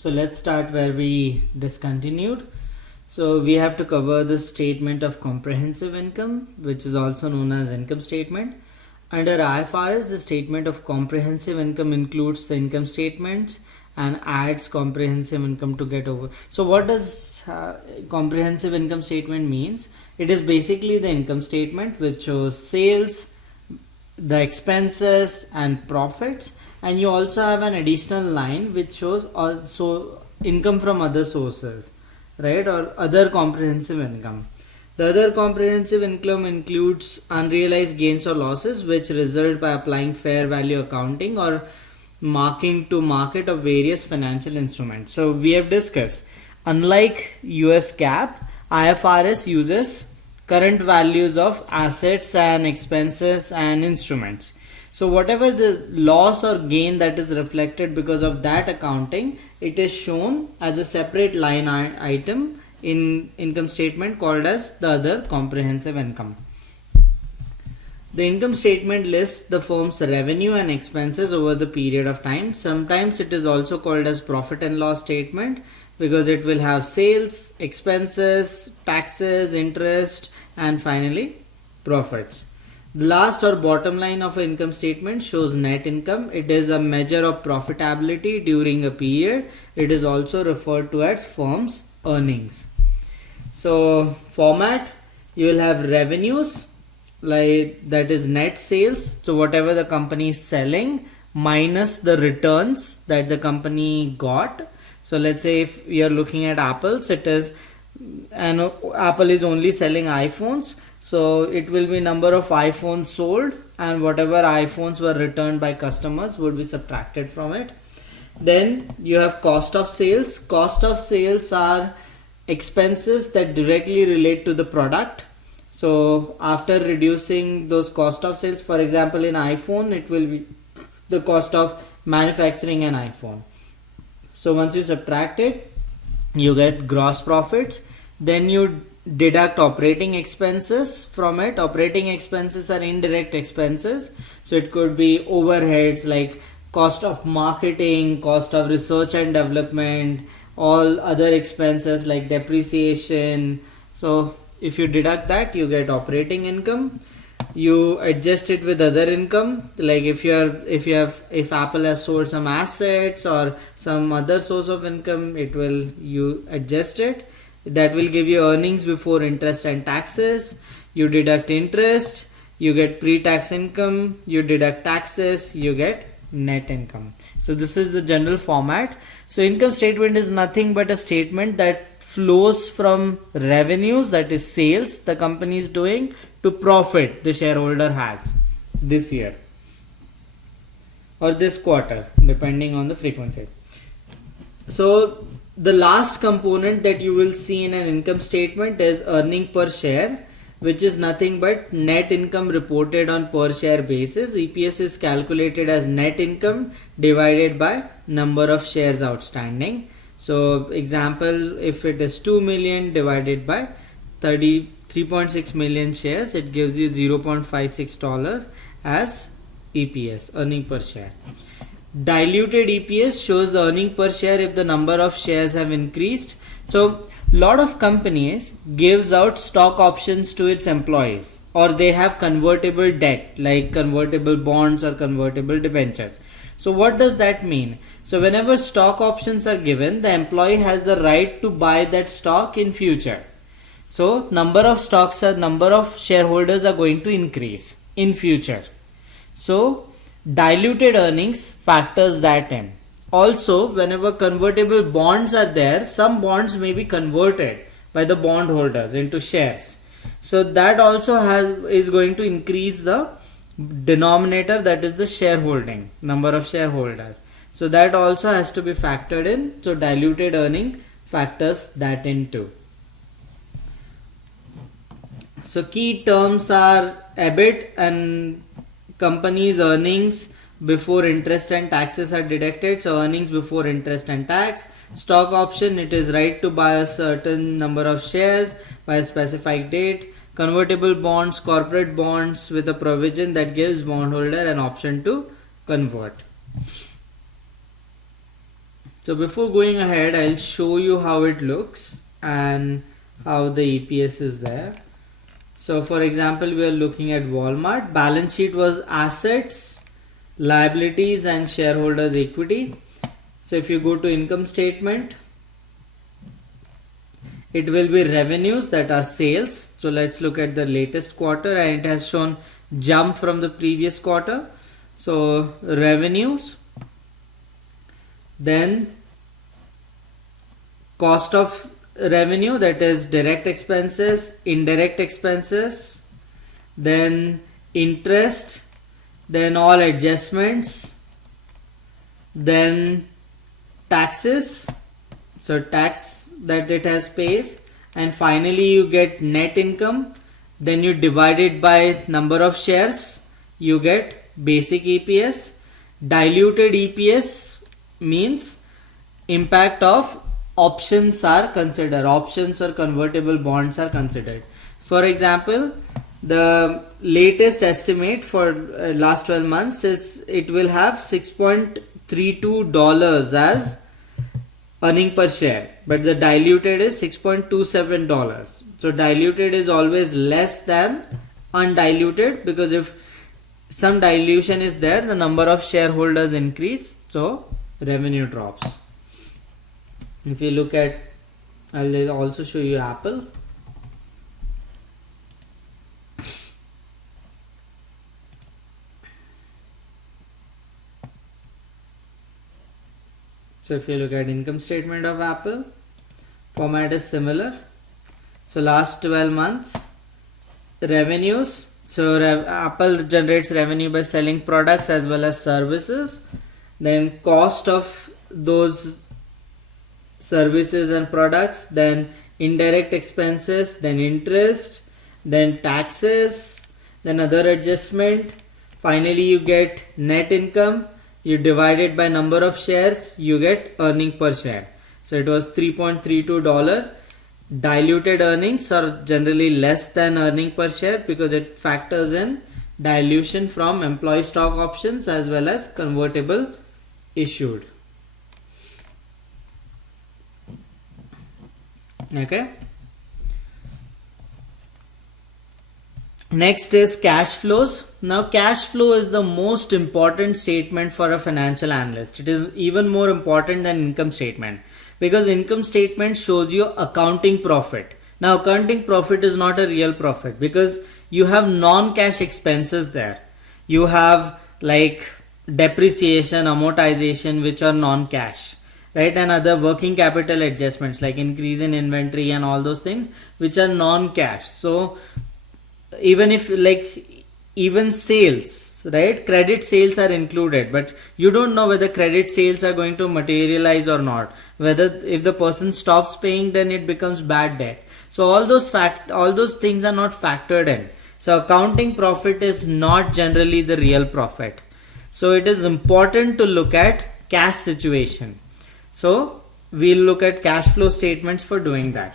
So let's start where we discontinued. So we have to cover the statement of comprehensive income, which is also known as income statement. Under IFRS, the statement of comprehensive income includes the income statements and adds comprehensive income to get over. So what does comprehensive income statement means? It is basically the income statement which shows sales, the expenses and profits, and you also have an additional line which shows also income from other sources, right, or other comprehensive income. The other comprehensive income includes unrealized gains or losses which result by applying fair value accounting or marking to market of various financial instruments. So we have discussed, unlike US GAAP, IFRS uses current values of assets and expenses and instruments. So whatever the loss or gain that is reflected because of that accounting, it is shown as a separate line item in income statement called as the other comprehensive income. The income statement lists the firm's revenue and expenses over the period of time. Sometimes it is also called as profit and loss statement because it will have sales, expenses, taxes, interest, and finally profits. The last or bottom line of an income statement shows net income. It is a measure of profitability during a period. It is also referred to as firm's earnings. So format, you will have revenues, like that is net sales, so whatever the company is selling minus the returns that the company got. So let's say if we are looking at Apple's, it is, and Apple is only selling iPhones, so it will be number of iPhones sold and whatever iPhones were returned by customers would be subtracted from it. Then you have cost of sales. Cost of sales are expenses that directly relate to the product. So after reducing those cost of sales, for example in iPhone, it will be the cost of manufacturing an iPhone. So once you subtract it, you get gross profits. Then you deduct operating expenses from it. Operating expenses are indirect expenses. So it could be overheads like cost of marketing, cost of research and development, all other expenses like depreciation. So if you deduct that, you get operating income. You adjust it with other income, like if Apple has sold some assets or some other source of income, you adjust it. That will give you earnings before interest and taxes. You deduct interest, you get pre-tax income. You deduct taxes, you get net income. So this is the general format. So income statement is nothing but a statement that flows from revenues, that is sales the company is doing, to profit the shareholder has this year or this quarter, depending on the frequency. So the last component that you will see in an income statement is earning per share, which is nothing but net income reported on per share basis. EPS is calculated as net income divided by number of shares outstanding. So example, if it is 2 million divided by 3.6 million shares, it gives you $0.56 as EPS, earning per share. Diluted EPS shows the earning per share if the number of shares have increased. So lot of companies gives out stock options to its employees, or they have convertible debt like convertible bonds or convertible debentures. So what does that mean? So whenever stock options are given, the employee has the right to buy that stock in future. So number of shareholders are going to increase in future. So diluted earnings factors that in. Also, whenever convertible bonds are there, some bonds may be converted by the bondholders into shares. So that also is going to increase the denominator, that is the shareholding, number of shareholders. So that also has to be factored in. So diluted earning factors that in too. So key terms are EBIT and company's earnings before interest and taxes are deducted. So earnings before interest and tax. Stock option, it is right to buy a certain number of shares by a specific date. Convertible bonds, corporate bonds with a provision that gives bondholder an option to convert. So before going ahead, I'll show you how it looks and how the EPS is there. So for example, we are looking at Walmart. Balance sheet was assets, liabilities and shareholders equity. So if you go to income statement, it will be revenues, that are sales. So let's look at the latest quarter, and it has shown jump from the previous quarter. So revenues, then cost of revenue, that is direct expenses, indirect expenses, then interest, then all adjustments, then taxes, so tax that it has pays, and finally you get net income. Then you divide it by number of shares, you get basic EPS. Diluted EPS means impact of options are considered, options or convertible bonds are considered. For example, the latest estimate for last 12 months is it will have $6.32 as earning per share, but the diluted is $6.27. So diluted is always less than undiluted, because if some dilution is there, the number of shareholders increase, so revenue drops. If you look at, I'll also show you Apple. So if you look at income statement of Apple, format is similar. So last 12 months revenues. So Apple generates revenue by selling products as well as services. Then cost of those services and products, then indirect expenses, then interest, then taxes, then other adjustment. Finally you get net income. You divide it by number of shares, you get earning per share. So it was $3.32. Diluted earnings are generally less than earning per share because it factors in dilution from employee stock options as well as convertible issued. Okay. Next is cash flows. Now cash flow is the most important statement for a financial analyst. It is even more important than income statement, because income statement shows you accounting profit. Now accounting profit is not a real profit because you have non-cash expenses there. You have like depreciation, amortization, which are non-cash, right? And other working capital adjustments like increase in inventory and all those things which are non-cash. So even if even sales, right, credit sales are included, but you don't know whether credit sales are going to materialize or not, whether if the person stops paying then it becomes bad debt. So all those things are not factored in. So accounting profit is not generally the real profit. So it is important to look at cash situation. So we'll look at cash flow statements for doing that.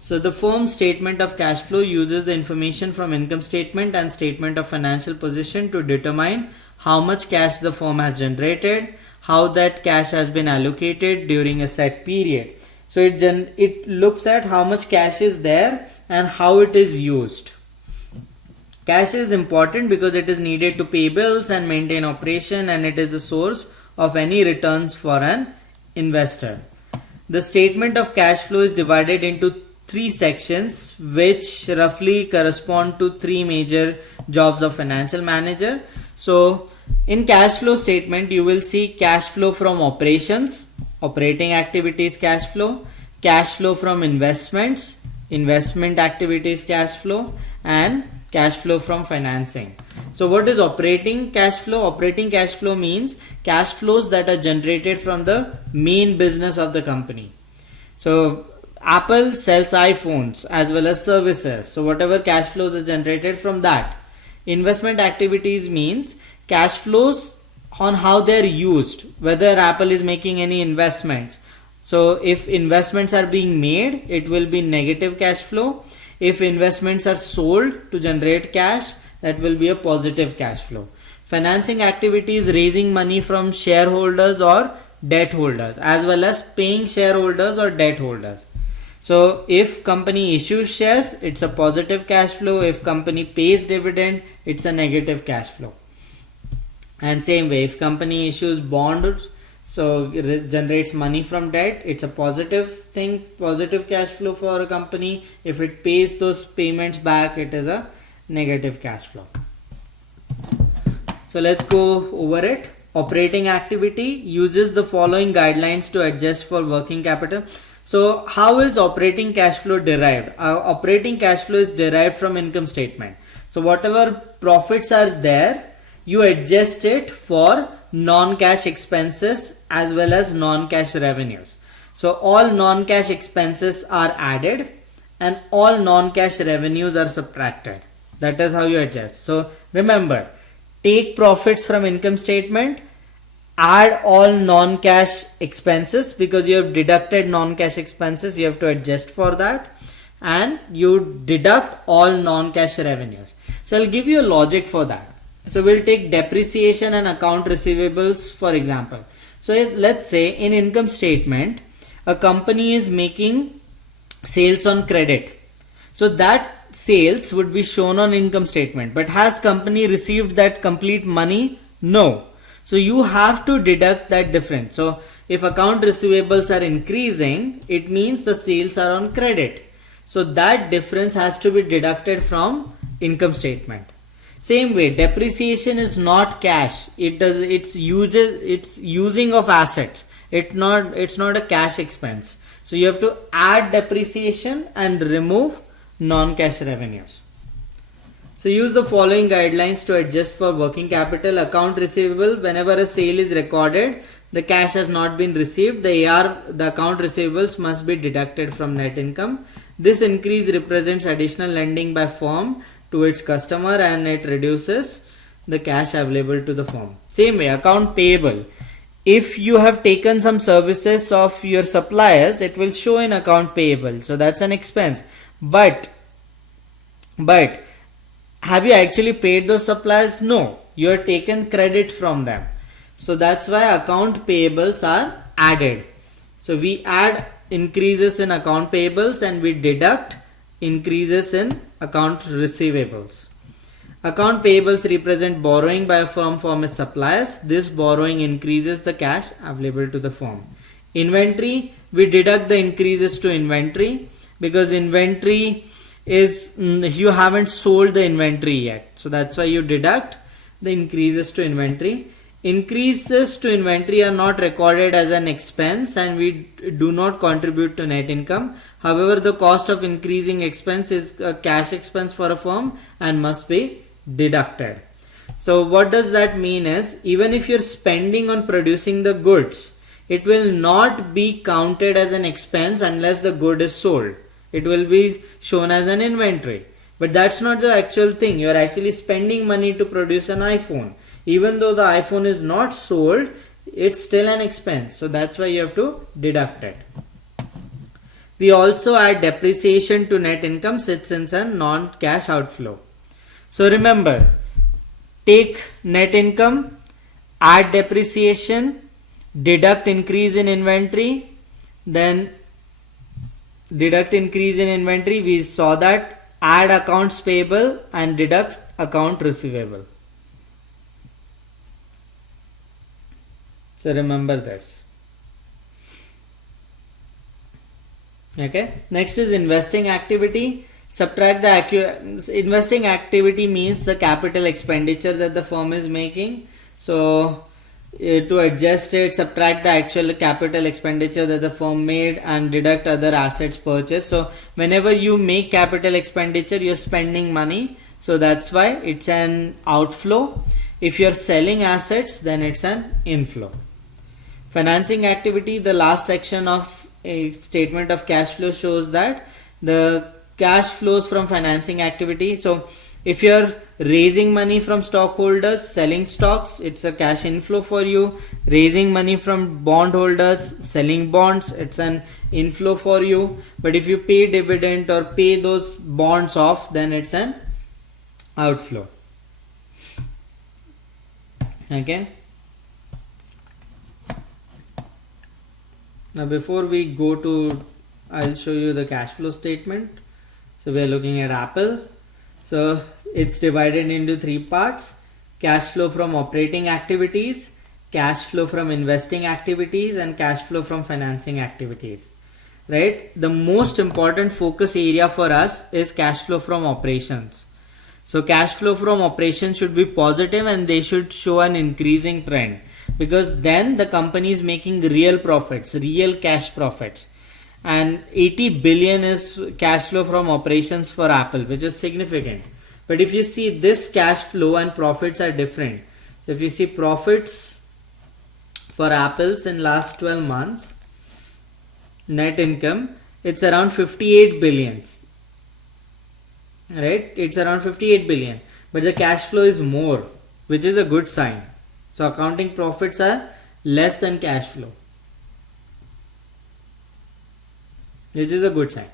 So the firm statement of cash flow uses the information from income statement and statement of financial position to determine how much cash the firm has generated, how that cash has been allocated during a set period. So it looks at how much cash is there and how it is used. Cash is important because it is needed to pay bills and maintain operation, and it is the source of any returns for an investor. The statement of cash flow is divided into 3 sections which roughly correspond to 3 major jobs of financial manager. So in cash flow statement you will see cash flow from operations, operating activities cash flow from investments, investment activities cash flow, and cash flow from financing. So what is operating cash flow? Operating cash flow means cash flows that are generated from the main business of the company. So Apple sells iPhones as well as services. So whatever cash flows is generated from that. Investment activities means cash flows on how they're used, whether Apple is making any investments. So if investments are being made, it will be negative cash flow. If investments are sold to generate cash, that will be a positive cash flow. Financing activities, raising money from shareholders or debt holders as well as paying shareholders or debt holders. So if company issues shares, it's a positive cash flow. If company pays dividend, it's a negative cash flow. And same way, if company issues bonds, so it generates money from debt, it's a positive thing, positive cash flow for a company. If it pays those payments back, it is a negative cash flow. So let's go over it. Operating activity uses the following guidelines to adjust for working capital. So how is operating cash flow derived? Operating cash flow is derived from income statement. So whatever profits are there, you adjust it for non-cash expenses as well as non-cash revenues. So all non-cash expenses are added and all non-cash revenues are subtracted. That is how you adjust. So remember, take profits from income statement, add all non-cash expenses because you have deducted non-cash expenses, you have to adjust for that, and you deduct all non-cash revenues. So I'll give you a logic for that. So we'll take depreciation and account receivables for example. So let's say in income statement, a company is making sales on credit. So that sales would be shown on income statement, but has company received that complete money? No. So you have to deduct that difference. So if account receivables are increasing, it means the sales are on credit. So that difference has to be deducted from income statement. Same way, depreciation is not cash. It's using of assets. It's not a cash expense. So you have to add depreciation and remove non-cash revenues. So use the following guidelines to adjust for working capital. Account receivable, whenever a sale is recorded, the cash has not been received, the account receivables must be deducted from net income. This increase represents additional lending by firm to its customer and it reduces the cash available to the firm. Same way, account payable. If you have taken some services of your suppliers, it will show in account payable. So that's an expense. But have you actually paid those suppliers? No, you have taken credit from them. So that's why account payables are added. So we add increases in account payables and we deduct increases in account receivables. Account payables represent borrowing by a firm from its suppliers. This borrowing increases the cash available to the firm. Inventory, we deduct the increases to inventory because inventory is, you haven't sold the inventory yet. So that's why you deduct the increases to inventory. Increases to inventory are not recorded as an expense and we do not contribute to net income. However, the cost of increasing expense is a cash expense for a firm and must be deducted. So what does that mean is, even if you're spending on producing the goods, it will not be counted as an expense unless the good is sold. It will be shown as an inventory. But that's not the actual thing. You're actually spending money to produce an iPhone. Even though the iPhone is not sold, it's still an expense. So that's why you have to deduct it. We also add depreciation to net income since it's a non-cash outflow. So remember, take net income, add depreciation, deduct increase in inventory, then deduct increase in inventory. We saw that, add accounts payable and deduct account receivable. So remember this. Okay. Next is investing activity. Subtract the investing activity means the capital expenditure that the firm is making. So to adjust it, subtract the actual capital expenditure that the firm made and deduct other assets purchased. So whenever you make capital expenditure, you're spending money. So that's why it's an outflow. If you're selling assets, then it's an inflow. Financing activity, the last section of a statement of cash flow shows that the cash flows from financing activity. So if you're raising money from stockholders, selling stocks, it's a cash inflow for you. Raising money from bondholders, selling bonds, it's an inflow for you. But if you pay dividend or pay those bonds off, then it's an outflow. Okay. Now before we go to, I'll show you the cash flow statement. So we're looking at Apple. So it's divided into three parts: cash flow from operating activities, cash flow from investing activities, and cash flow from financing activities. Right? The most important focus area for us is cash flow from operations. So cash flow from operations should be positive and they should show an increasing trend, because then the company is making real profits, real cash profits. And 80 billion is cash flow from operations for Apple, which is significant. But if you see, this cash flow and profits are different. So if you see profits for Apple's in last 12 months, net income, it's around 58 billions. Right? It's around 58 billion. But the cash flow is more, which is a good sign. So accounting profits are less than cash flow, which is a good sign.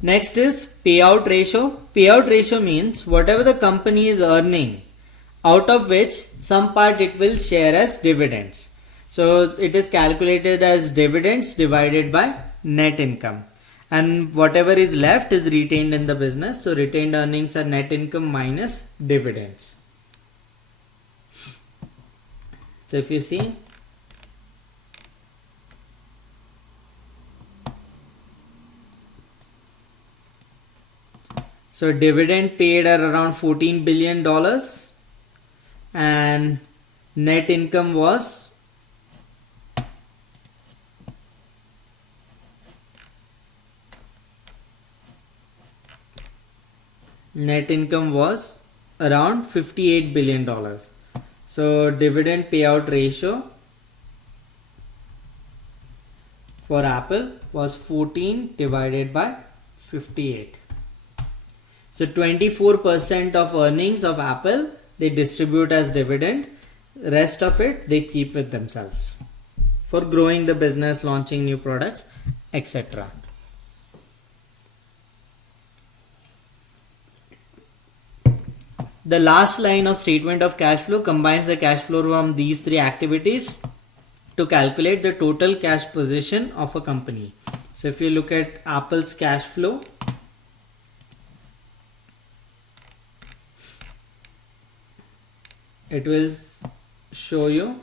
Next is payout ratio. Payout ratio means whatever the company is earning, out of which some part it will share as dividends. So it is calculated as dividends divided by net income. And whatever is left is retained in the business. So retained earnings are net income minus dividends. So if you see, so dividend paid are around $14 billion and net income was around $58 billion. So dividend payout ratio for Apple was 14 divided by 58. So 24% of earnings of Apple they distribute as dividend. Rest of it they keep with themselves for growing the business, launching new products, etc. The last line of statement of cash flow combines the cash flow from these three activities to calculate the total cash position of a company. So if you look at Apple's cash flow, it will show you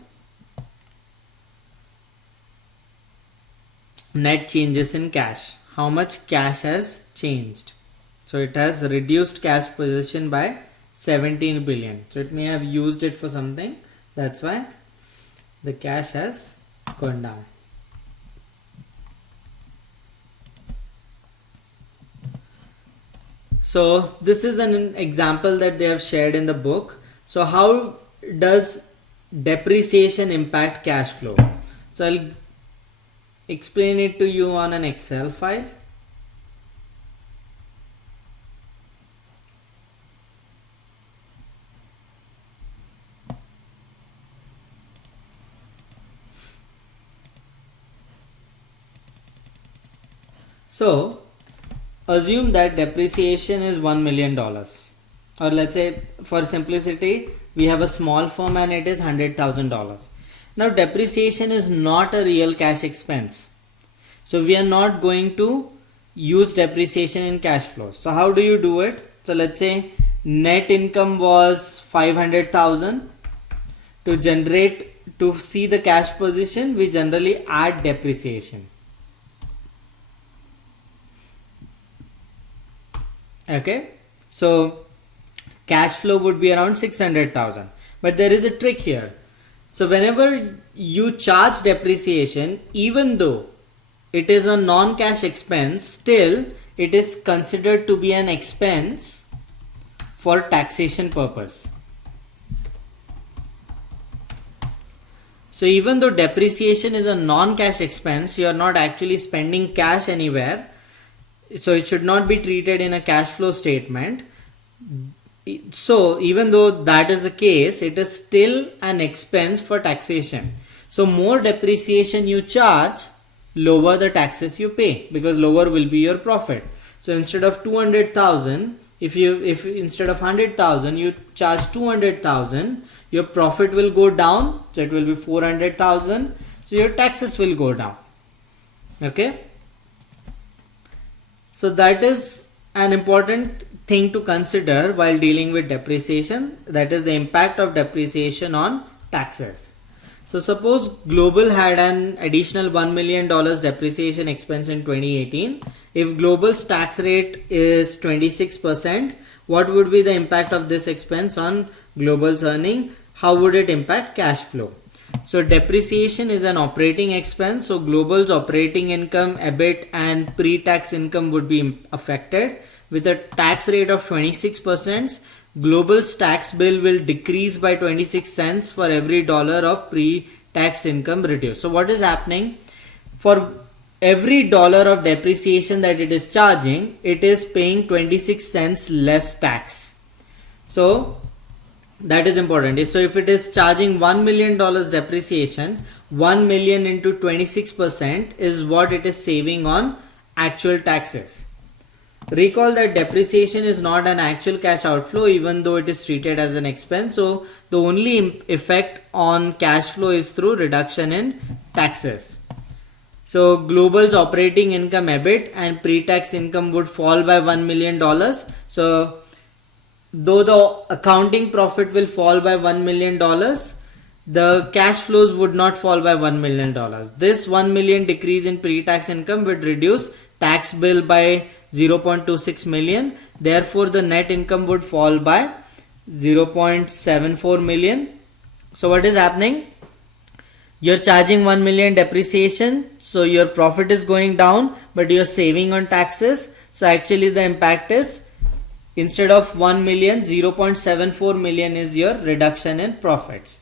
net changes in cash, how much cash has changed. So it has reduced cash position by 17 billion. So it may have used it for something, that's why the cash has gone down. So this is an example that they have shared in the book. So how does depreciation impact cash flow? So I'll explain it to you on an Excel file. So assume that depreciation is $1 million, or let's say for simplicity we have a small firm and it is $100,000. Now depreciation is not a real cash expense, so we are not going to use depreciation in cash flow. So how do you do it? So let's say net income was 500,000. To see the cash position, we generally add depreciation. Okay, so cash flow would be around 600,000, but there is a trick here. So whenever you charge depreciation, even though it is a non-cash expense, still it is considered to be an expense for taxation purpose. So even though depreciation is a non-cash expense, you are not actually spending cash anywhere. So it should not be treated in a cash flow statement. So even though that is the case, it is still an expense for taxation. So more depreciation you charge, lower the taxes you pay, because lower will be your profit. So instead of 200,000, if instead of 100,000 you charge 200,000, your profit will go down. So it will be 400,000. so your taxes will go down. Okay, so that is an important thing to consider while dealing with depreciation, that is the impact of depreciation on taxes. So suppose Global had an additional $1 million depreciation expense in 2018. If Global's tax rate is 26%, what would be the impact of this expense on Global's earning? How would it impact cash flow? So depreciation is an operating expense. So Global's operating income, EBIT and pre-tax income would be affected. With a tax rate of 26%, Global's tax bill will decrease by 26 cents for every dollar of pre-taxed income reduced. So what is happening? For every dollar of depreciation that it is charging, it is paying 26 cents less tax. So that is important. So if it is charging $1 million depreciation, 1 million into 26% is what it is saving on actual taxes. Recall that depreciation is not an actual cash outflow even though it is treated as an expense. So the only effect on cash flow is through reduction in taxes. So Global's operating income, EBIT and pre-tax income would fall by $1 million. So though the accounting profit will fall by $1 million, the cash flows would not fall by $1 million. This $1 million decrease in pre-tax income would reduce tax bill by 0.26 million. Therefore, the net income would fall by 0.74 million. So what is happening? You're charging 1 million depreciation, so your profit is going down, but you're saving on taxes. So actually the impact is, instead of 1 million, 0.74 million is your reduction in profits.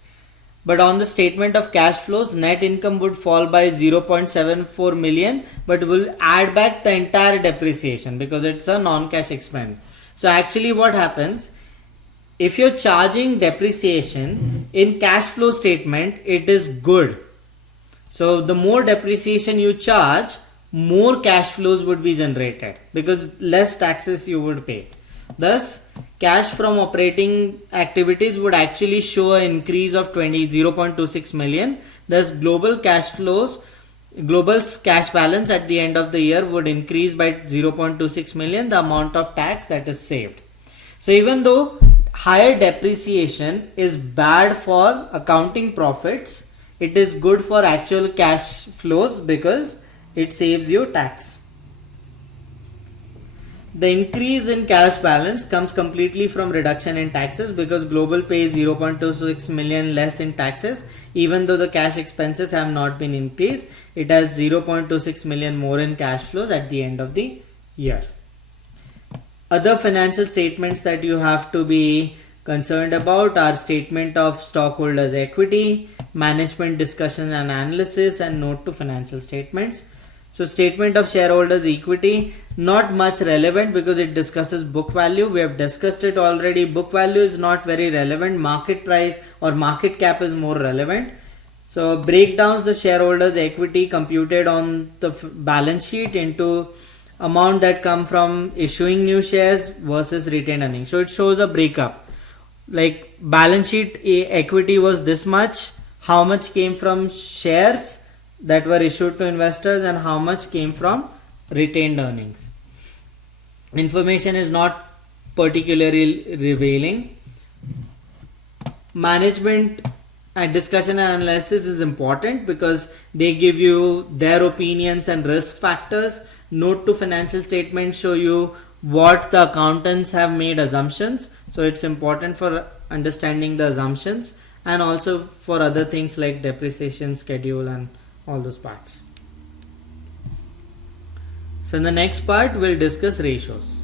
But on the statement of cash flows, net income would fall by 0.74 million, but will add back the entire depreciation because it's a non-cash expense. So actually what happens, if you're charging depreciation in cash flow statement, it is good. So the more depreciation you charge, more cash flows would be generated because less taxes you would pay. Thus, cash from operating activities would actually show an increase of 0.26 million. Thus, Global's cash balance at the end of the year would increase by 0.26 million, the amount of tax that is saved. So even though higher depreciation is bad for accounting profits, it is good for actual cash flows because it saves you tax. The increase in cash balance comes completely from reduction in taxes because Global pays 0.26 million less in taxes. Even though the cash expenses have not been increased, it has 0.26 million more in cash flows at the end of the year. Other financial statements that you have to be concerned about are statement of stockholders' equity, management discussion and analysis, and note to financial statements. So statement of shareholders equity, not much relevant because it discusses book value. We have discussed it already. Book value is not very relevant. Market price or market cap is more relevant. So breakdowns the shareholders equity computed on the balance sheet into amount that come from issuing new shares versus retained earnings. So it shows a breakup. Like balance sheet equity was this much. How much came from shares that were issued to investors and how much came from retained earnings. Information is not particularly revealing. Management and discussion and analysis is important because they give you their opinions and risk factors. Note to financial statements show you what the accountants have made assumptions. So it's important for understanding the assumptions and also for other things like depreciation schedule and all those parts. So in the next part, we'll discuss ratios.